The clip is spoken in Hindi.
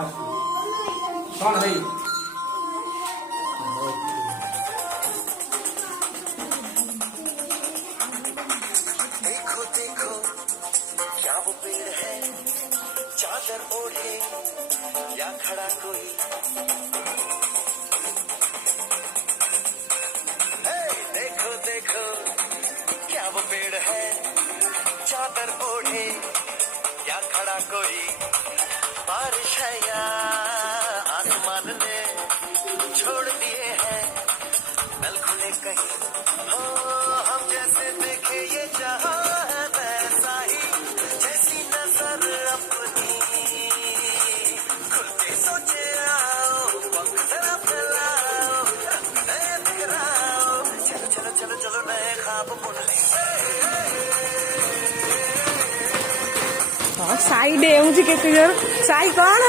कौन है? देखो देखो क्या वो पेड़ है, चादर ओढ़े या खड़ा कोई। देखो देखो क्या वो पेड़ है, चादर ओढ़े या खड़ा कोई। बारिश है या आसमान ने छोड़ दिए हैं नल खुले कहीं। हो हम जैसे देखे ये जहां है वैसा ही, जैसी नजर अपनी खुल के सोचे आओ, वक्त जरा फैलाओ, नए बिखराओ, चलो चलो चलो चलो नए ख्वाब बुन ले। साई दे मुझे के साई कौन